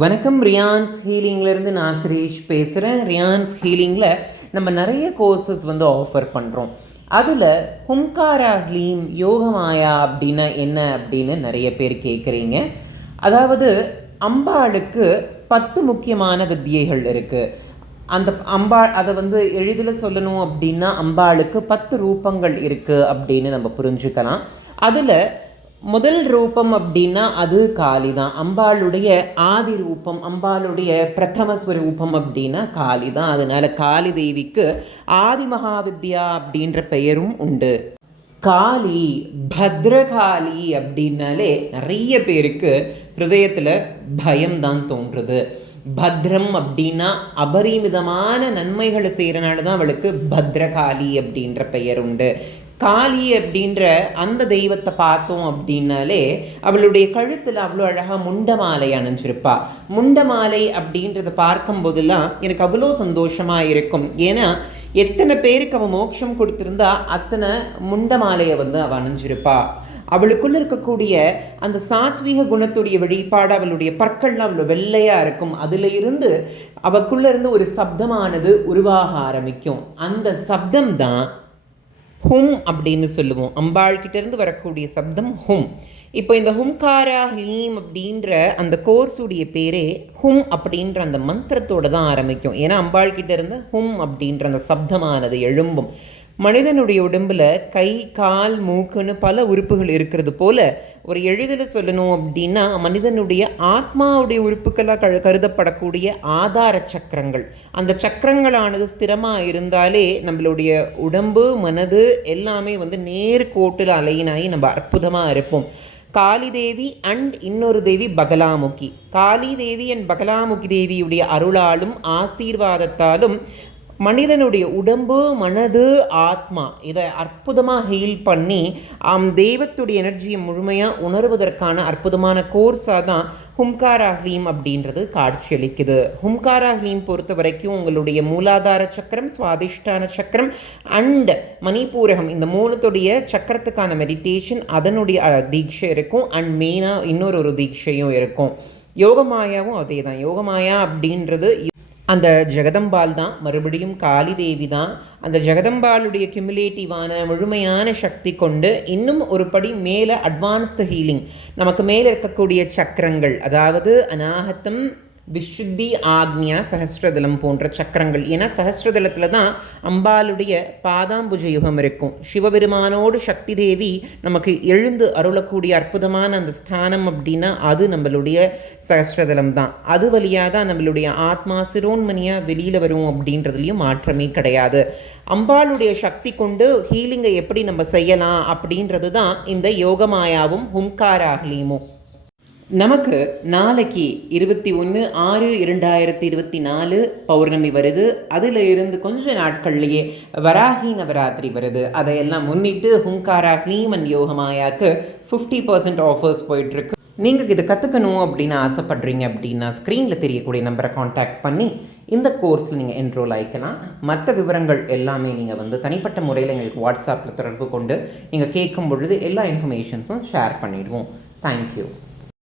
வணக்கம். ரியான்ஸ் ஹீலிங்லேருந்து நான் சுரேஷ் பேசுகிறேன். ரியான்ஸ் ஹீலிங்கில் நம்ம நிறைய கோர்சஸ் ஆஃபர் பண்ணுறோம். அதில் ஹுங்காரா ஹ்லீம் யோகமாயா அப்படின்னா என்ன அப்படின்னு நிறைய பேர் கேட்குறீங்க. அதாவது அம்பாளுக்கு 10 முக்கியமான வித்தியைகள் இருக்குது. அந்த அதை எளிதில் சொல்லணும் அப்படின்னா அம்பாளுக்கு 10 ரூபங்கள் இருக்குது அப்படின்னு நம்ம புரிஞ்சுக்கலாம். அதில் முதல் ரூபம் அப்படின்னா அது காளி தான். அம்பாளுடைய ஆதி ரூபம், அம்பாளுடைய பிரதம ஸ்வரூபம் அப்படின்னா காளி தான். அதனால காளி தேவிக்கு ஆதி மகாவித்யா அப்படின்ற பெயரும் உண்டு. காளி, பத்ரகாளி அப்படின்னாலே நிறைய பேருக்கு ஹிருதயத்தில் பயம்தான் தோன்றுறது. பத்ரம் அப்படின்னா அபரிமிதமான நன்மைகளை செய்கிறனால தான் அவளுக்கு பத்ரகாளி அப்படின்ற பெயர் உண்டு. காளி அப்படின்ற அந்த தெய்வத்தை பார்த்தோம் அப்படின்னாலே அவளுடைய கழுத்தில் அவ்வளோ அழகாக முண்டமாலை அணிஞ்சிருப்பா. முண்டமாலை அப்படின்றத பார்க்கும் போதெல்லாம் எனக்கு அவ்வளோ சந்தோஷமாக இருக்கும். ஏன்னா எத்தனை பேருக்கு அவள் மோட்சம் கொடுத்துருந்தா அத்தனை முண்டமாலையை அவள் அணிஞ்சிருப்பா. அவளுக்குள்ளே இருக்கக்கூடிய அந்த சாத்வீக குணத்துடைய வெளிப்பாடு, அவளுடைய பற்கள்லாம் அவ்வளோ வெள்ளையாக இருக்கும். அதில் இருந்து அவளுக்குள்ளே இருந்து ஒரு சப்தமானது உருவாக ஆரம்பிக்கும். அந்த சப்தம் தான் ஹும் அப்படின்னு சொல்லுவோம். அம்பாள்கிட்டேருந்து வரக்கூடிய சப்தம் ஹும். இப்போ இந்த ஹும்காரா ஹ்லீம் அப்படின்ற அந்த கோர்ஸுடைய பேரே ஹும் அப்படின்ற அந்த மந்திரத்தோடு தான் ஆரம்பிக்கும். ஏன்னா அம்பாள்கிட்டேருந்து ஹும் அப்படின்ற அந்த சப்தமானது எழும்பும். மனிதனுடைய உடம்பில் கை, கால், மூக்குன்னு பல உறுப்புகள் இருக்கிறது போல் ஒரு எளிதில் சொல்லணும் அப்படின்னா மனிதனுடைய ஆத்மாவுடைய உறுப்புகளாக கருதப்படக்கூடிய ஆதார சக்கரங்கள், அந்த சக்கரங்களானது ஸ்திரமாக இருந்தாலே நம்மளுடைய உடம்பு, மனது எல்லாமே நேர்கோட்டில் அலைனாகி நம்ம அற்புதமாக இருப்போம். காளி தேவி அண்ட் இன்னொரு தேவி பகலாமுகி. காளி தேவி அண்ட் பகலாமுகி தேவியுடைய அருளாலும் ஆசீர்வாதத்தாலும் மனிதனுடைய உடம்பு, மனது, ஆத்மா இதை அற்புதமாக ஹீல் பண்ணி தெய்வத்துடைய எனர்ஜியை முழுமையாக உணர்வதற்கான அற்புதமான கோர்ஸாக தான் ஹும்காரா ஹ்லீம் அப்படின்றது காட்சியளிக்குது. ஹும்காரா ஹ்லீம் பொறுத்த வரைக்கும் உங்களுடைய மூலாதார சக்கரம், சுவாதிஷ்டான சக்கரம் அண்ட் மணிப்பூரகம், இந்த 3 சக்கரத்துக்கான மெடிடேஷன், அதனுடைய தீட்சை இருக்கும். அண்ட் மெயினாக இன்னொரு தீட்சையும் இருக்கும். யோகமாயாவும் அதே தான். யோகமாயா அப்படின்றது அந்த ஜெகதம்பாள் தான், மறுபடியும் காளி தேவி தான். அந்த ஜெகதம்பாளுடைய கியூமுலேட்டிவான முழுமையான சக்தி கொண்டு இன்னும் ஒரு படி மேலே அட்வான்ஸ்டு ஹீலிங், நமக்கு மேலே இருக்கக்கூடிய சக்கரங்கள், அதாவது அநாகத்தம், விசுத்தி, ஆக்ஞா, சஹஸ்ரதலம் போன்ற சக்கரங்கள். ஏன்னா சஹஸ்ரதலத்தில் தான் அம்பாளுடைய பாதாம்புஜ யுகம் இருக்கும். சிவபெருமானோடு சக்தி தேவி நமக்கு எழுந்து அருளக்கூடிய அற்புதமான அந்த ஸ்தானம் அப்படின்னா அது நம்மளுடைய சஹஸ்ரதலம் தான். அது வழியாக தான் நம்மளுடைய ஆத்மா சிரோன்மணியாக வெளியில் வரும் அப்படின்றதுலையும் மாற்றமே கிடையாது. அம்பாளுடைய சக்தி கொண்டு ஹீலிங்கை எப்படி நம்ம செய்யலாம் அப்படின்றது தான் இந்த யோகமாயாவும் ஹும்காரா ஹ்லீமும். நமக்கு நாளைக்கு 21/6/2024 பௌர்ணமி வருது. அதில் இருந்து கொஞ்ச நாட்கள்லேயே வராகி நவராத்திரி வருது. அதையெல்லாம் முன்னிட்டு ஹுங்காரா ஹ்லீம் அண்ட் யோகமாயாவுக்கு 50% ஆஃபர்ஸ் போயிட்டுருக்கு. நீங்கள் இதை கற்றுக்கணும் அப்படின்னு ஆசைப்படுறீங்க அப்படின்னா ஸ்க்ரீனில் தெரியக்கூடிய நம்பரை காண்டாக்ட் பண்ணி இந்த கோர்ஸில் நீங்கள் என்ரோல் ஆகிக்கலாம். மற்ற விவரங்கள் எல்லாமே நீங்கள் தனிப்பட்ட முறையில் எங்களுக்கு வாட்ஸ்அப்பில் தொடர்பு கொண்டு நீங்கள் கேட்கும் பொழுது எல்லா இன்ஃபர்மேஷன்ஸும் ஷேர் பண்ணிவிடுவோம். தேங்க்யூ.